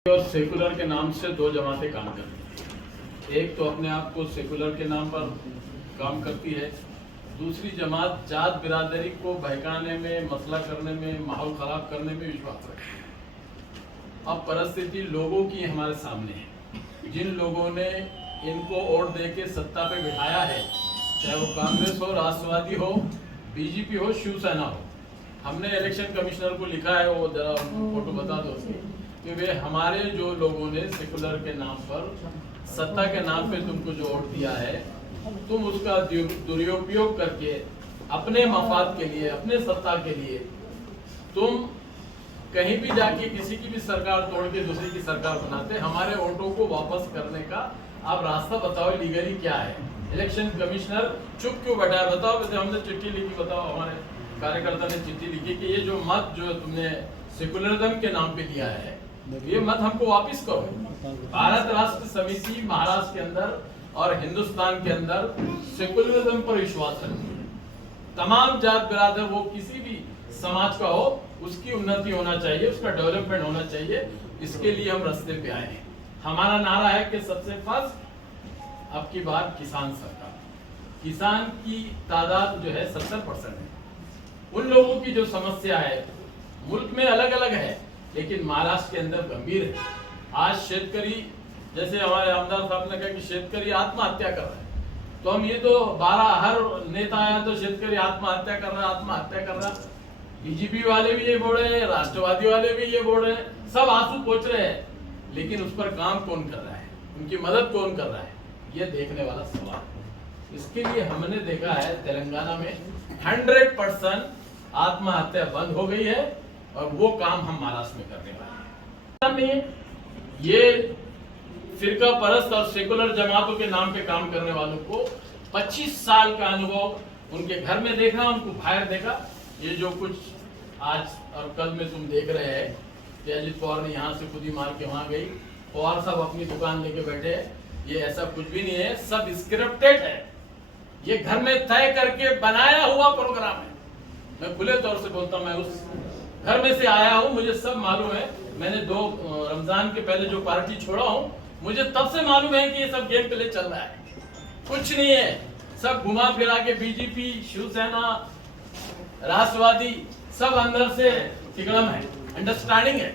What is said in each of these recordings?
और सेकुलर के नाम से दो जमातें काम करती हैं। एक तो अपने आप को सेकुलर के नाम पर काम करती है, दूसरी जमात जात बिरादरी को बहकाने में, मसला करने में, माहौल खराब करने में विश्वास रखती है। अब परिस्थिति लोगों की हमारे सामने है। जिन लोगों ने इनको वोट दे के सत्ता पे बिठाया है, चाहे वो कांग्रेस हो, राष्ट्रवादी हो, बीजेपी हो, शिवसेना हो, हमने इलेक्शन कमिश्नर को लिखा है, वो जरा फोटो बता दो उसकी, कि वे हमारे जो लोगों ने सेकुलर के नाम पर, सत्ता के नाम पे तुमको जो वोट दिया है, तुम उसका दुरुपयोग करके अपने मफाद के लिए, अपने सत्ता के लिए तुम कहीं भी जाके किसी की भी सरकार तोड़ के दूसरी की सरकार बनाते, हमारे वोटों को वापस करने का आप रास्ता बताओ, लीगली क्या है। इलेक्शन कमिश्नर चुप क्यों बैठा है बताओ। वैसे हमने चिट्ठी लिखी, बताओ, हमारे कार्यकर्ता ने चिट्ठी लिखी कि ये जो मत जो तुमने सेकुलरिज्म के नाम पे दिया है, ये मत हमको वापस करो। भारत राष्ट्र समिति महाराष्ट्र के अंदर और हिंदुस्तान के अंदर सेकुलरिज्म पर विश्वास रखती है। तमाम जात बिरादर, वो किसी भी समाज का हो, उसकी उन्नति होना चाहिए, उसका डेवलपमेंट होना चाहिए। इसके लिए हम रास्ते पे आए हैं। हमारा नारा है कि सबसे फर्स्ट अब की बार किसान सरकार। किसान की तादाद जो है 70% है। उन लोगों की जो समस्या है मुल्क में अलग अलग है, लेकिन महाराष्ट्र के अंदर गंभीर है। आज शेतकरी, जैसे हमारे आमदार साहब ने कहा कि शेतकरी आत्महत्या कर रहा है, तो हम ये तो 12 हर नेता आया तो शेतकरी आत्महत्या कर रहा है, आत्महत्या कर रहा है। बीजेपी वाले भी ये बोल रहे हैं, राष्ट्रवादी वाले भी ये बोल रहे हैं, सब आंसू पोंछ रहे हैं, लेकिन उस पर काम कौन कर रहा है, उनकी मदद कौन कर रहा है, ये देखने वाला सवाल है। इसके लिए हमने देखा है तेलंगाना में 100% आत्महत्या बंद हो गई है, और वो काम हम महाराष्ट्र में करने वाले हैं। ये फिरका परस्त और सेकुलर जमातों के नाम पे काम करने वालों को 25 साल का अनुभव उनके घर में देखा, उनको बाहर देखा। ये जो कुछ आज और कल में तुम देख रहे हैं कि अजित पवार ने यहाँ से खुद ही मार के वहां गई, पवार साहब अपनी दुकान लेके बैठे हैं, ये ऐसा कुछ भी नहीं है, सब स्क्रिप्टेड है। ये घर में तय करके बनाया हुआ प्रोग्राम है। मैं खुले तौर से बोलता हूँ, मैं उस घर में से आया हूँ, मुझे सब मालूम है। मैंने 2 रमजान के पहले जो पार्टी छोड़ा हूँ, मुझे तब से मालूम है कि ये सब गेम प्ले चल रहा है, कुछ नहीं है। सब घुमा फिरा के बीजेपी, शिवसेना, राष्ट्रवादी सब अंदर से तिगड़म है, अंडरस्टैंडिंग है,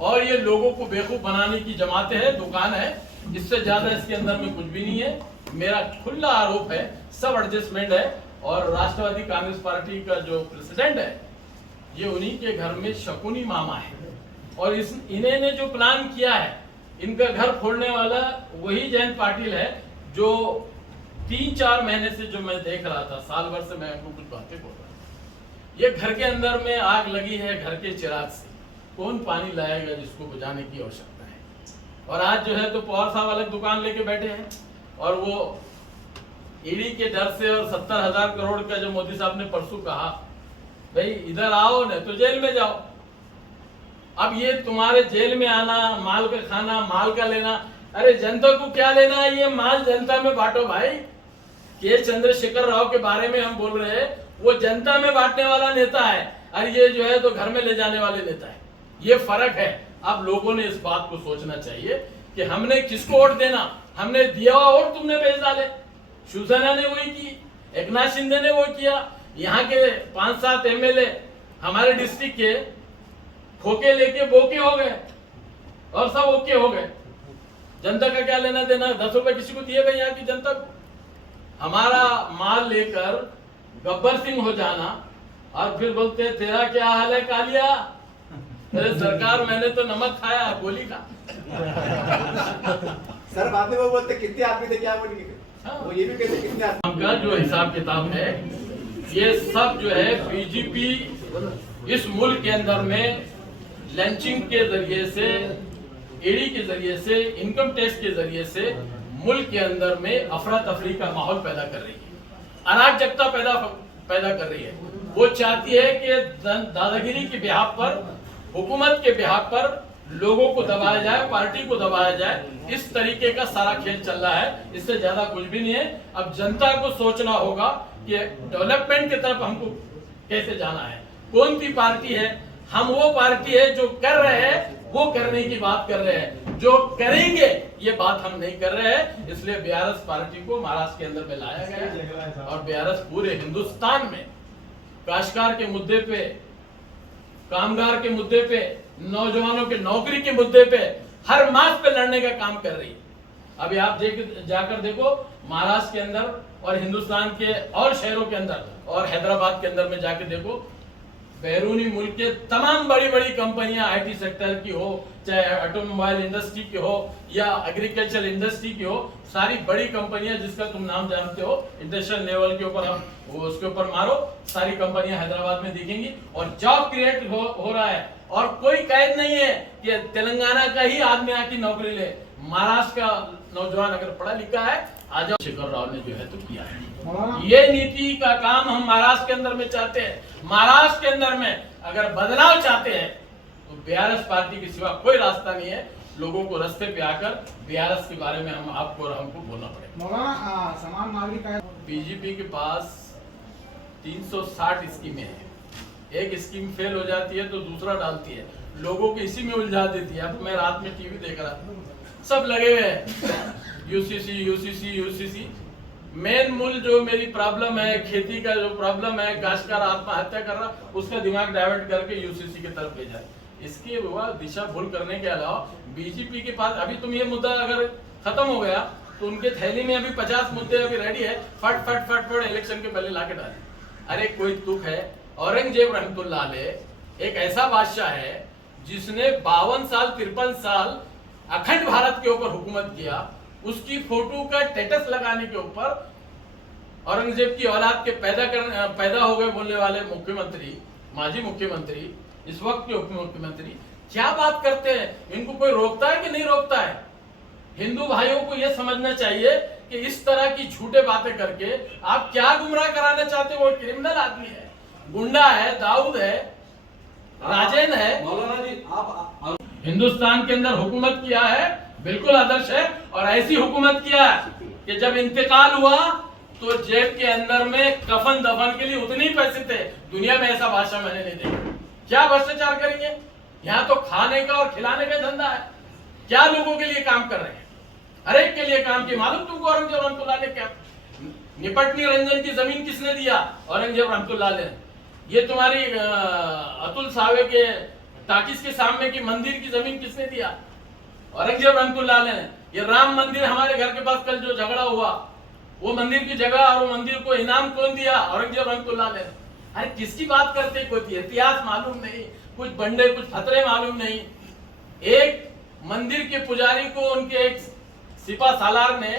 और ये लोगों को बेवकूफ बनाने की जमातें हैं, दुकान है। इससे ज्यादा इसके अंदर में कुछ भी नहीं है। मेरा खुला आरोप है, सब एडजस्टमेंट है। और राष्ट्रवादी कांग्रेस पार्टी का जो प्रेसिडेंट है, ये उन्हीं के घर में शकुनी मामा है, और इन्हें ने जो प्लान किया है, इनका घर फोड़ने वाला वही जयंत पाटिल है, जो 3-4 महीने से जो मैं देख रहा था, साल भर से मैं उनको कुछ बातें बोल रहा था। ये घर के अंदर में आग लगी है, घर के चिराग से कौन पानी लाएगा जिसको बुझाने की आवश्यकता है। और आज जो है तो पवार साहब अलग दुकान लेके बैठे हैं, और वो ईडी के डर से, और 70,000 करोड़ का जो मोदी साहब ने परसों कहा, भाई इधर आओ न तो जेल में जाओ। अब ये तुम्हारे जेल में आना, माल का खाना, माल का लेना, अरे जनता को क्या लेना है, ये माल जनता में बांटो भाई। के चंद्रशेखर राव के बारे में हम बोल रहे हैं, वो जनता में बांटने वाला नेता है, और ये जो है तो घर में ले जाने वाले नेता है। ये फर्क है। अब लोगों ने इस बात को सोचना चाहिए कि हमने किसको वोट देना। हमने दिया हुआ वोट तुमने भेज डाले, शिवसेना ने वही की, एकनाथ शिंदे ने वो किया, यहाँ के 5-7 एमएलए हमारे डिस्ट्रिक्ट के खोके लेके बोके हो गए, और सब ओके हो गए। जनता का क्या लेना देना, 10 रुपए किसी को दिए गए यहाँ की जनता को। हमारा माल लेकर गब्बर सिंह हो जाना, और फिर बोलते तेरा क्या हाल है कालिया। अरे सरकार, मैंने तो नमक खाया, गोली का। सर बाद में वो बोलते कितने आदमी थे, क्या बोलेंगे, वो ये भी कहते कितने आदमी का जो हिसाब किताब है, ये सब जो है बीजेपी इस मुल्क के अंदर में लंचिंग के जरिए से, ईडी के जरिए से, इनकम टैक्स के जरिए से मुल्क के अंदर में अफरा तफरी का माहौल पैदा कर रही है, अराजकता पैदा कर रही है। वो चाहती है कि दादागिरी के बिहाफ पर, हुकूमत के बिहाफ पर लोगों को दबाया जाए, पार्टी को दबाया जाए। इस तरीके का सारा खेल चल रहा है, इससे ज्यादा कुछ भी नहीं है। अब जनता को सोचना होगा कि डेवलपमेंट की तरफ हमको कैसे जाना है, कौन सी पार्टी है हम वो पार्टी है जो कर रहे हैं वो करने की बात कर रहे हैं, जो करेंगे ये बात हम नहीं कर रहे हैं। इसलिए बीआरएस पार्टी को महाराष्ट्र के अंदर में लाया गया है और बीआरएस पूरे हिंदुस्तान में काश्तकार के मुद्दे पे, कामगार के मुद्दे पे, नौजवानों के नौकरी के मुद्दे पे हर मास पे लड़ने का काम कर रही है। अभी आप जाकर देखो महाराष्ट्र के अंदर और हिंदुस्तान के और शहरों के अंदर और हैदराबाद के अंदर में जाके देखो, बैरूनी मुल्क के तमाम बड़ी बड़ी कंपनियां आईटी सेक्टर की हो, चाहे ऑटोमोबाइल इंडस्ट्री की हो या एग्रीकल्चर इंडस्ट्री की हो, सारी बड़ी कंपनियां जिसका तुम नाम जानते हो, इंटरनेशनल लेवल के ऊपर हम उसके ऊपर मारो, सारी कंपनियां हैदराबाद में दिखेंगी और जॉब क्रिएट हो रहा है। और कोई कैद नहीं है कि तेलंगाना का ही आदमी आके नौकरी ले। महाराष्ट्र का नौजवान अगर पढ़ा लिखा है, आज शेखर राव ने जो है तो किया है। ये नीति का काम हम महाराष्ट्र के अंदर में चाहते हैं। महाराष्ट्र के अंदर में अगर बदलाव चाहते हैं तो बीआरएस पार्टी के सिवा कोई रास्ता नहीं है। लोगों को रास्ते पे आकर बीआरएस के बारे में हम आपको और हमको बोलना पड़ेगा। मौलाना, समान नागरिक आयोग बीजेपी के पास 360 स्कीमें हैं। एक स्कीम फेल हो जाती है तो दूसरा डालती है, लोगों को इसी में उलझा देती है। अब मैं रात में टीवी देख रहा था, सब लगे हुए हैं यूसीसी। मेन मूल जो मेरी प्रॉब्लम है, खेती का जो प्रॉब्लम है, काश्तकार आत्महत्या कर रहा, उसका दिमाग डाइवर्ट करके यूसीसी की तरफ भेजा है। इसकी दिशा भूल करने के अलावा बीजेपी के पास अभी तुम ये मुद्दा अगर खत्म हो गया तो उनके थैली में अभी 50 मुद्दे अभी रेडी है, फट इलेक्शन के पहले लाके डाले। अरे कोई तुक है, औरंगजेब रहमतुल्लाह अलैह एक ऐसा बादशाह है जिसने 52 साल 53 साल अखंड भारत के ऊपर हुकूमत किया। उसकी फोटो का स्टेटस लगाने के ऊपर औरंगजेब की औलाद के पैदा हो गए बोलने वाले मुख्यमंत्री, माजी मुख्यमंत्री, इस वक्त के उप मुख्यमंत्री क्या बात करते हैं? इनको कोई रोकता है कि नहीं रोकता है? हिंदू भाइयों को यह समझना चाहिए कि इस तरह की झूठे बातें करके आप क्या गुमराह कराना चाहते हो? वो क्रिमिनल आदमी है, गुंडा है, दाऊद है, राजेन है। मौलाना जी, आप हिंदुस्तान के अंदर हुकूमत किया है, बिल्कुल आदर्श है। और ऐसी हुकूमत किया कि जब इंतकाल हुआ तो जेब के अंदर में कफन दफन के लिए उतने ही पैसे थे। दुनिया में ऐसा भाषा मैंने नहीं देखा। क्या भ्रष्टाचार करेंगे? यहाँ तो खाने का और खिलाने का धंधा है। क्या लोगों के लिए काम कर रहे हैं? हर एक के लिए काम किया। मालूम तुमको औरंगजेब रहमतुल्लाह ने क्या? निपटनी रंजन की जमीन किसने दिया? औरंगजेब रहमतुल्लाह ने। ये तुम्हारी अतुल सावे के टाकिस के सामने की मंदिर की जमीन किसने दिया? औरंगजेब रहमतुल्लाह ने। ये राम मंदिर हमारे घर के पास कल जो झगड़ा हुआ, वो मंदिर की जगह और वो मंदिर को इनाम कौन दिया? औरंगजेब रहमतुल्लाह ने। अरे किसकी बात करते? कोई इतिहास मालूम नहीं, कुछ बंडे कुछ फतरे मालूम नहीं। एक मंदिर के पुजारी को उनके एक सिपा सालार ने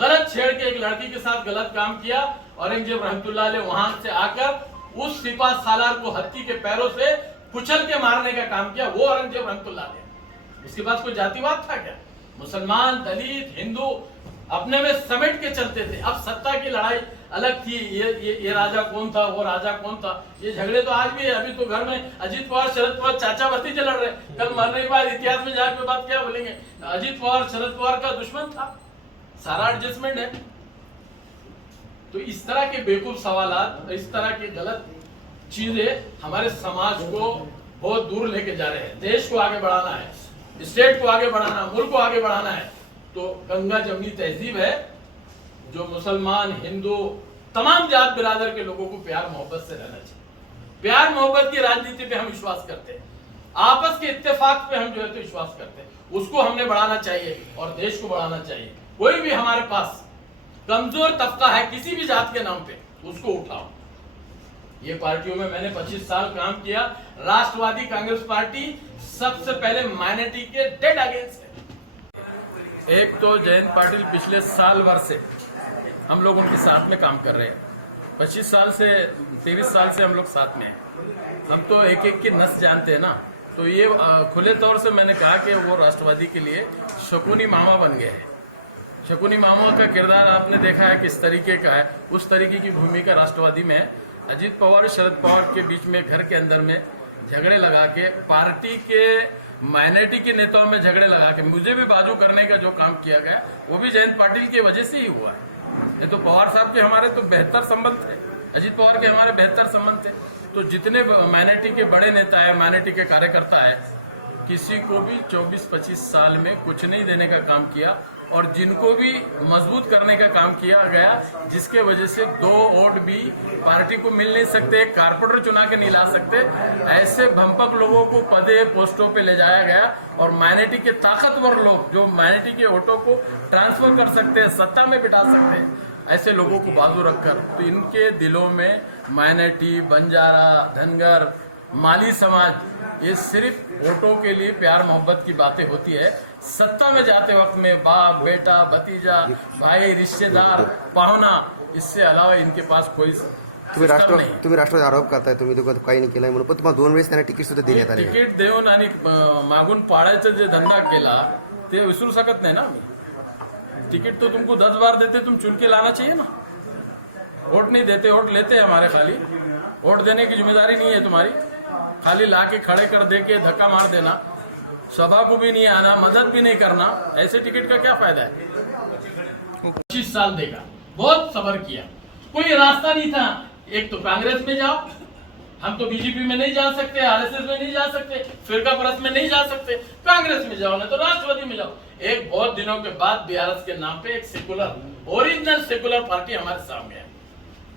गलत छेड़ के एक लड़की के साथ गलत काम किया। औरंगजेब रहमतुल्लाह ने वहां से आकर उस सिपा सालार को हत्ती के पैरों से कुचल के मारने का काम किया। वो औरंगजेब रहमतुल्लाह ने। उसके पास कोई जातिवाद था क्या? मुसलमान, दलित, हिंदू अपने में समेट के चलते थे। अब सत्ता की लड़ाई अलग थी। ये राजा कौन था, वो राजा कौन था, ये झगड़े तो आज भी है। अभी तो घर में अजीत पवार शरद पवार चाचा भतीजे लड़ रहे। कल मरने के बाद इतिहास में जाके बात क्या बोलेंगे? अजीत पवार शरद पवार का दुश्मन था। सारा एडजस्टमेंट है। तो इस तरह के बेवकूफ सवालात, इस तरह की गलत चीजें हमारे समाज को बहुत दूर लेके जा रहे हैं। देश को आगे बढ़ाना है, स्टेट को आगे बढ़ाना, मुल्क को आगे बढ़ाना है तो गंगा जमनी तहजीब है जो मुसलमान, हिंदू, तमाम जात बिरादर के लोगों को प्यार मोहब्बत से रहना चाहिए। प्यार मोहब्बत की राजनीति पे हम विश्वास करते हैं। आपस के इत्तेफाक पे हम जो है तो विश्वास करते हैं। उसको हमने बढ़ाना चाहिए और देश को बढ़ाना चाहिए। कोई भी हमारे पास कमजोर तबका है किसी भी जात के नाम पे, उसको उठाओ। ये पार्टियों में मैंने 25 साल काम किया। राष्ट्रवादी कांग्रेस पार्टी सबसे पहले माइनॉरिटी के डेड अगेंस्ट है। एक तो जयंत पाटिल पिछले साल भर से हम लोग उनके साथ में काम कर रहे हैं। 25 साल से 23 साल से हम लोग साथ में हैं। हम तो एक एक की नस जानते हैं ना। तो ये खुले तौर से मैंने कहा कि वो राष्ट्रवादी के लिए शकुनी मामा बन गए हैं। शकुनी मामा का किरदार आपने देखा है किस तरीके का है। उस तरीके की भूमिका राष्ट्रवादी में है। अजीत पवार और शरद पवार के बीच में घर के अंदर में झगड़े लगा के, पार्टी के माइनॉरिटी के नेताओं में झगड़े लगा के मुझे भी बाजू करने का जो काम किया गया वो भी जयंत पाटिल की वजह से ही हुआ है। ये तो पवार साहब के हमारे तो बेहतर संबंध थे, अजीत पवार के हमारे बेहतर संबंध थे। तो जितने माइनॉरिटी के बड़े नेता है, माइनॉरिटी के कार्यकर्ता है, किसी को भी 24-25 साल में कुछ नहीं देने का काम किया, और जिनको भी मजबूत करने का काम किया गया, जिसके वजह से 2 वोट भी पार्टी को मिल नहीं सकते, कारपोरेटर चुना के नहीं ला सकते, ऐसे भंपक लोगों को पदे पोस्टों पे ले जाया गया। और माइनॉरिटी के ताकतवर लोग जो माइनॉरिटी के वोटों को ट्रांसफर कर सकते हैं, सत्ता में बिठा सकते हैं, ऐसे लोगों को बाजू रखकर, तो इनके दिलों में माइनॉरिटी, बंजारा, धनगर, माली समाज, ये सिर्फ वोटों के लिए प्यार मोहब्बत की बातें होती है। सत्ता में जाते वक्त में बाप, बेटा, भतीजा, भाई, रिश्तेदार, पाहुणा, इससे अलावा इनके पास कोई तुम्ही राष्ट्रवादी आरोप करताय, तुम्ही तो काही नाही केलाय म्हणून, पण तुम्हाला 2 वेळेस त्यांना तिकीट सुद्धा देण्यात आले. तिकीट देऊन आणि मागून पाळायचा जे धंदा केला ते विसरू सकत नाही ना आम्ही. टिकट तो तुमको 10 बार देते, तुम चुन के लाना चाहिए ना. वोट नहीं देते, वोट लेते हैं हमारे खाली. वोट देने की जिम्मेदारी नहीं है तुम्हारी, खाली ला के खड़े कर दे के धक्का मार देना, सभा को भी नहीं आना, मदद भी नहीं करना, ऐसे टिकट का क्या फायदा है. 25 साल देगा, बहुत सब्र किया, कोई रास्ता नहीं था. एक तो कांग्रेस में जाओ, हम तो बीजेपी में नहीं जा सकते, आरएसएस में नहीं जा सकते, फिरका परस्त में नहीं जा सकते, कांग्रेस में जाओ ना तो राष्ट्रवादी में जाओ. एक बहुत दिनों के बाद बीआरएस के नाम पे एक सेकुलर, ओरिजिनल सेकुलर पार्टी हमारे सामने है.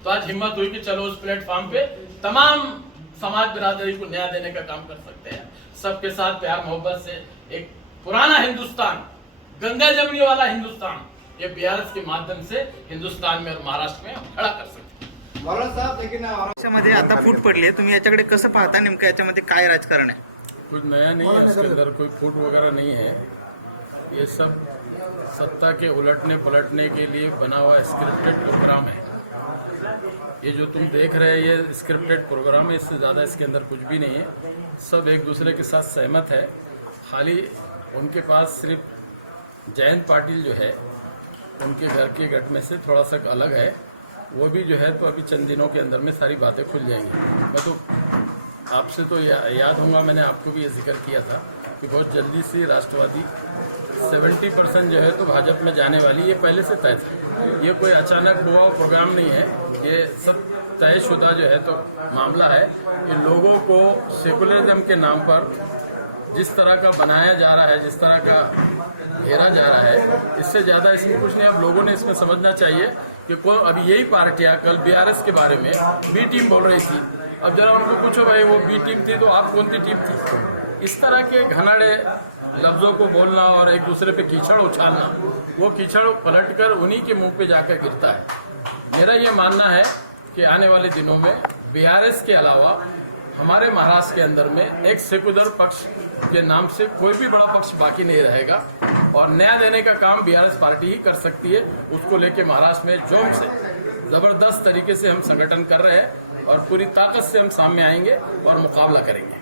तो आज हिम्मत हुई कि चलो उस प्लेटफॉर्म पे तमाम समाज बिरादरी को न्याय देने का काम कर सकते हैं. सबके साथ प्यार मोहब्बत से एक पुराना हिंदुस्तान, गंगा जमनी वाला हिंदुस्तान, ये बीआरएस के माध्यम से हिंदुस्तान में और महाराष्ट्र में हम खड़ा कर सकते हैं. मौलाना साहब, लेकिन याच्यामध्ये आता फूट पडली आहे, तुम्ही याच्याकडे कसं पाहता, नेमकं याच्यामध्ये काय राजकारण आहे? कुछ नया नहीं है, इसके अंदर कोई फूट वगैरह नहीं है. ये सब सत्ता के उलटने पलटने के लिए बना हुआ स्क्रिप्टेड प्रोग्राम है. ये जो तुम देख रहे हैं ये स्क्रिप्टेड प्रोग्राम है, इससे ज़्यादा इसके अंदर कुछ भी नहीं है. सब एक दूसरे के साथ सहमत है. खाली उनके पास सिर्फ जयंत पाटिल जो है उनके घर के गट में से थोड़ा सा अलग है, वो भी जो है तो अभी चंद दिनों के अंदर में सारी बातें खुल जाएंगी. मैं तो आपसे तो याद होगा, मैंने आपको भी ये जिक्र किया था कि बहुत जल्दी से राष्ट्रवादी 70% जो है तो भाजपा में जाने वाली, ये पहले से तय था. ये कोई अचानक हुआ प्रोग्राम नहीं है, ये सब तयशुदा जो है तो मामला है. ये लोगों को सेकुलरिज्म के नाम पर जिस तरह का बनाया जा रहा है, जिस तरह का घेरा जा रहा है, इससे ज़्यादा इसमें कुछ नहीं. अब लोगों ने इसमें समझना चाहिए कि अभी यही पार्टियां कल बीआरएस के बारे में बी टीम बोल रही थी. अब जरा उनको पूछो भाई वो बी टीम थी तो आप कौन सी टीम थी. इस तरह के घनाड़े लफ्जों को बोलना और एक दूसरे पे कीचड़ उछालना, वो कीचड़ पलटकर उन्हीं के मुंह पे जाकर गिरता है. मेरा ये मानना है कि आने वाले दिनों में बीआरएस के अलावा हमारे महाराष्ट्र के अंदर में एक सेकुलर पक्ष के नाम से कोई भी बड़ा पक्ष बाकी नहीं रहेगा, और न्याय देने का काम बीआरएस पार्टी ही कर सकती है. उसको लेके महाराष्ट्र में जोम से जबरदस्त तरीके से हम संगठन कर रहे हैं और पूरी ताकत से हम सामने आएंगे और मुकाबला करेंगे.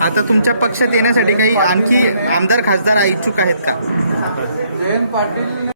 आता तुमच्या पक्षात येण्यासाठी काही आणखी आमदार खासदार इच्छुक आहेत का? जयंत पाटील